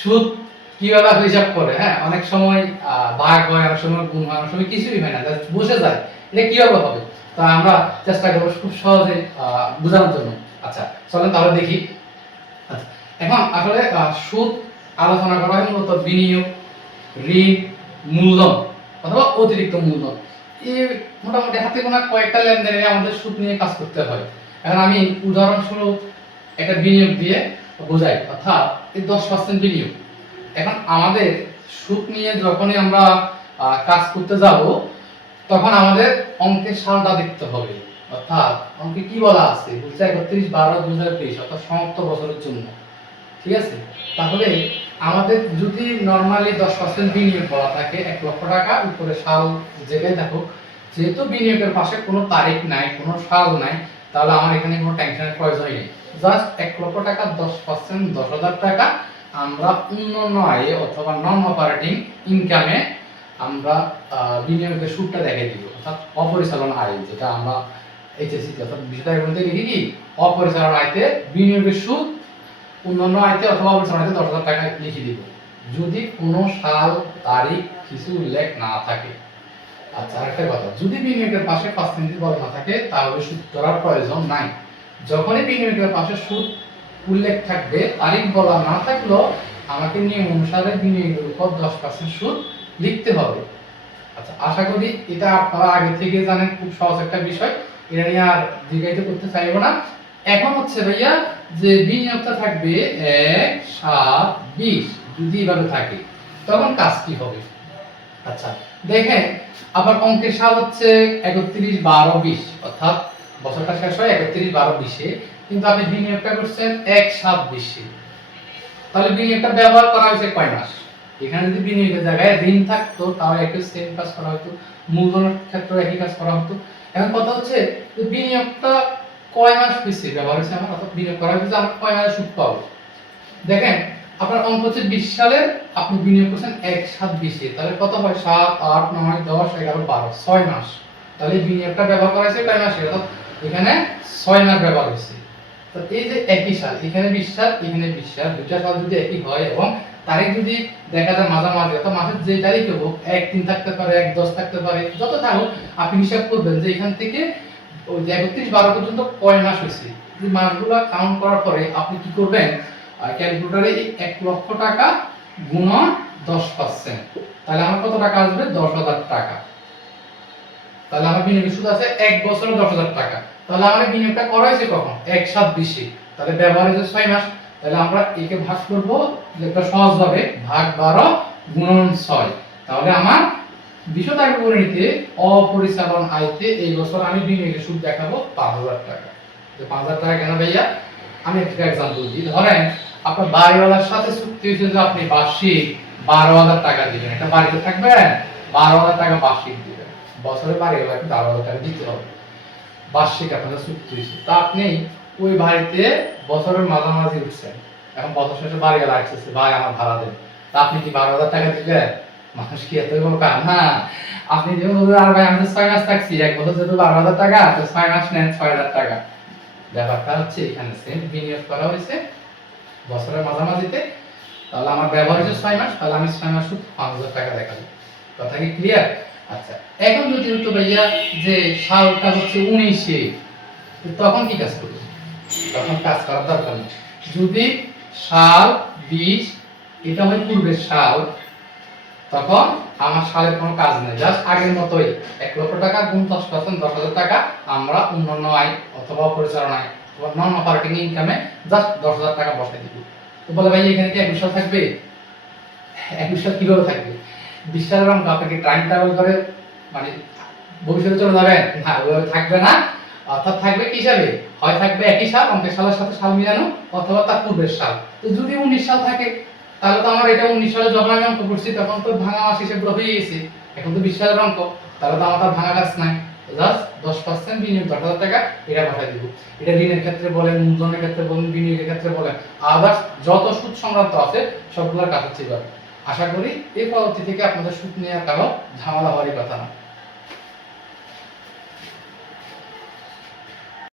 সুদ কীভাবে হিসাব করে হ্যাঁ? অনেক সময় ভাগ হয়, অনেক সময় গুণ হয়, অনেক সময় কিছুই হয় না just বসে যায়। এটা কীভাবে হবে? তা আমরা চেষ্টা করব খুব সহজে বোঝানোর জন্য। আচ্ছা চলেন তাহলে দেখি। আচ্ছা এখন আসলে সুদ আলোচনা করা হয় মূলত বিনিয়োগ, ঋণ, মূলধন অথবা অতিরিক্ত মূলধন। এই মোটামুটি হাতে গোনা কয়েকটা লেনদেনে আমাদের সুদ নিয়ে কাজ করতে হয়। এখন আমি উদাহরণস্বরূপ একটা বিনিয়োগ দিয়ে বোঝাই অর্থাৎ এই দশ পার্সেন্ট বিনিয়োগ। এখন আমাদের সুদ নিয়ে যখনই আমরা কাজ করতে যাব, তখন আমাদের অঙ্কের সালটা দেখতে হবে। অর্থাৎ অঙ্কে কি বলা আছে? বলছে একত্রিশ বারো দু হাজার তেইশ, অর্থাৎ সমাপ্ত বছরের জন্য। ঠিক আছে? তাহলে আমাদের যদি নর্মালি দশ পার্সেন্ট বিনিয়োগ করা থাকে, এক লক্ষ টাকা উপরে সাল যেটাই থাকুক যেহেতু বিনিয়োগের পাশে কোনো তারিখ নাই, কোনো সাল নাই তাহলে আমার এখানে কোনো টেনশনের প্রয়োজন নেই। জাস্ট এক লক্ষ টাকা, দশ পার্সেন্ট দশ হাজার টাকা আমরা অন্যান্য আয়ে অথবা নন অপারেটিং ইনকামে আমরা বিনিয়োগের সুদটা দেখে দিব। অর্থাৎ অপরিচালন আয়, যেটা আমরা এইচএসসি অর্থাৎ বিষয়টা এর মধ্যে লিখি কি অপরিচালন আয়তে, বিনিয়োগের সুদ অন্যান্য আয়তে অথবা অপরিচালন আয়তে দশ হাজার টাকা লিখে দিব। যদি কোনো সাল, তারিখ কিছু উল্লেখ না থাকে আচ্ছা আরেকটা কথা। যদি বিনিয়োগের পাশে পার্সেন্টেজ বলা না থাকে, তাহলে সুদ ধরার প্রয়োজন নাই। যখনই বিনিয়োগের পাশে সুদ উল্লেখ থাকবে, তারিখ বলা না থাকলেও আমাকে নিয়ম অনুসারে বিনিয়োগের উপর দশ পার্সেন্ট সুদ লিখতে হবে। আচ্ছা আশা করি এটা আপনারা আগে থেকে জানেন, খুব সহজ একটা বিষয়। এটা নিয়ে আর দীর্ঘায়িত করতে চাইব না। এখন হচ্ছে ভাইয়া, যে বিনিয়োগটা থাকবে এক সাত বিশ, যদি এভাবে থাকে, তখন কাজ কি হবে? আচ্ছা দেখেন আবার অঙ্কের সাল হচ্ছে একত্রিশ বারো বিশ, অর্থাৎ বছরটা শেষ হয় একত্রিশ বারো বিশে, কিন্তু আপনি বিনিয়োগটা করছেন এক সাত বিশে। তাহলে বিনিয়োগটা ব্যবহার করা হয়েছে কয় মাস? এখানে যদি বিনিয়োগের জায়গায় ঋণ থাকতো, তাহলে একটু সেম কাজ করা হতো, মূলধনের ক্ষেত্রে একই কাজ করা হতো। এখন কথা হচ্ছে যে বিনিয়োগটা কয় মাস হয়েছে ব্যবহার হয়েছে আমার? অর্থাৎ বিনিয়োগ করা হয়েছে আমরা কয় মাসে সুদ পাবো দেখেন আপনার অঙ্ক হচ্ছে বিশ সালের আপনি বিনিয়োগ করছেন এক সাত বিশে। তাহলে কত হয়? সাত, আট, নয়, দশ, এগারো, বারো। ছয় মাস। তাহলে বিনিয়োগটা ব্যবহার করা হয়েছে কয় মাসে? অর্থাৎ এখানে ছয় মাস ব্যবহার হয়েছে। তো এই যে একই সাল, এখানে বিশ সাল, এখানে বিশ সাল দুটা সাল যদি একই হয় এবং তারিখ যদি দেখা যায় মাঝামাঝি, অর্থাৎ মাসের যে তারিখ হোক, এক তিন থাকতে পারে, এক দশ থাকতে পারে, যত থাকুক, আপনি হিসাব করবেন যে এখান থেকে ওই একত্রিশ বারো পর্যন্ত কয় মাস হয়েছে। মাসগুলো কাউন্ট করার পরে আপনি কি করবেন? ক্যালকুলেটারে এক লক্ষ টাকা গুণন দশ পার্সেন্ট তাহলে আমার কত টাকা আসবে? দশ হাজার টাকা। তাহলে আমার বিনিয়োগের সুদ আছে এক বছরে দশ হাজার টাকা। তাহলে আমার বিনিয়োগটা করা হয়েছে কখন? এক সাত বিশে। তাহলে ব্যবহার হয়েছে ছয় মাস। তাহলে আমরা একে ভাগ করব যেটা সহজ হবে। ভাগ বারো গুণন ছয়। তাহলে আমার বিশদ আয় বিবরণীতে অপরিচালন আয়তে এই বছর আমি বিনিয়োগের সুদ দেখাবো পাঁচ হাজার টাকা। পাঁচ হাজার টাকা কেন ভাইয়া? আমি একটা এক্সাম্পল দিই। ধরেন আপনার বাড়িওয়ালার সাথে চুক্তি হয়েছে যে আপনি বার্ষিক বারো হাজার টাকা দিবেন। একটা বাড়িতে থাকবেন বারো হাজার টাকা বার্ষিক দিবেন। বছরে বাড়িওয়ালা বাড়িওয়ালাকে বারো হাজার টাকা দিতে হবে। বার্ষিক আপনাদের চুক্তি হয়েছে। তা আপনি ওই বাড়িতে বছরের মাঝামাঝি উঠছেন। এখন বছর শেষে বাড়িওয়ালা আসতেছে ভাই আমার ভাড়া দেন। তা আপনি কি বারো হাজার টাকা দিবেন? মানুষ কি এত বোকা না আপনি যেমন বলবেন, আর ভাই আমি তো ছয় মাস থাকছি এক বছর যেহেতু বারো হাজার টাকা তো ছয় মাস নেন ছয় হাজার টাকা। ব্যাপারটা হচ্ছে এখানে সেম বিনিয়োগ করা হয়েছে। বছরের মাঝামাঝিতে, তাহলে আমার ব্যবহার হয়েছে ছয় মাস, তাহলে আমি ছয় মাস শুধু পাঁচ হাজার টাকা দেখাবো। কথা কি ক্লিয়ার আচ্ছা এখন যদি হতো ভাইয়া যে সালটা হচ্ছে উনিশে তখন কি কাজ করবে? তখন কাজ করার দরকার নেই। যদি সাল বিশ, এটা হয় পূর্বের সাল, তখন আমার সালের কোনো কাজ নেই। জাস্ট আগের মতোই, এক লক্ষ টাকা গুণ দশ পার্সেন্ট, দশ হাজার টাকা আমরা অন্যান্য আয় অথবা পরিচালনা অথবা নন অপারেটিং ইনকামে জাস্ট দশ হাজার টাকা বসাই দিব। তো বলে, ভাই, এখানে কি একুশ সাল থাকবে? একুশ সাল কীভাবে থাকবে? বিশ সালের আপনাকে টাইম ট্রাভেল করে মানে ভবিষ্যতে চলে যাবেন না, ওইভাবে থাকবে না। অর্থাৎ থাকবে কি হিসাবে? হয় থাকবে একই সাল অঙ্কের সালের সাথে সাল মিলানো, অথবা তার পূর্বের সাল। তো যদি উনিশ সাল থাকে, তাহলে তো আমার এটা উনিশ সালে যখন আমি অঙ্ক করছি, তখন তো ভাঙা মাস হিসেবে হয়ে গেছে। এখন তো বিশ সালের অঙ্ক, তাহলে তো আমার তার ভাঙা গাছ নাই। দশ পার্সেন্ট বিনিয়োগ, দশ হাজার টাকা এটা পাঠাই দিব। এটা ঋণের ক্ষেত্রে বলেন, মূলধনের ক্ষেত্রে বলেন, বিনিয়োগের ক্ষেত্রে বলেন, আদার্স যত সুদ সংক্রান্ত আছে, সবগুলোর কাটাচ্ছি আশা করি এই পদ্ধতি থেকে আপনাদের সুদ নেওয়ার কারও ঝামেলা হওয়ারই কথা না।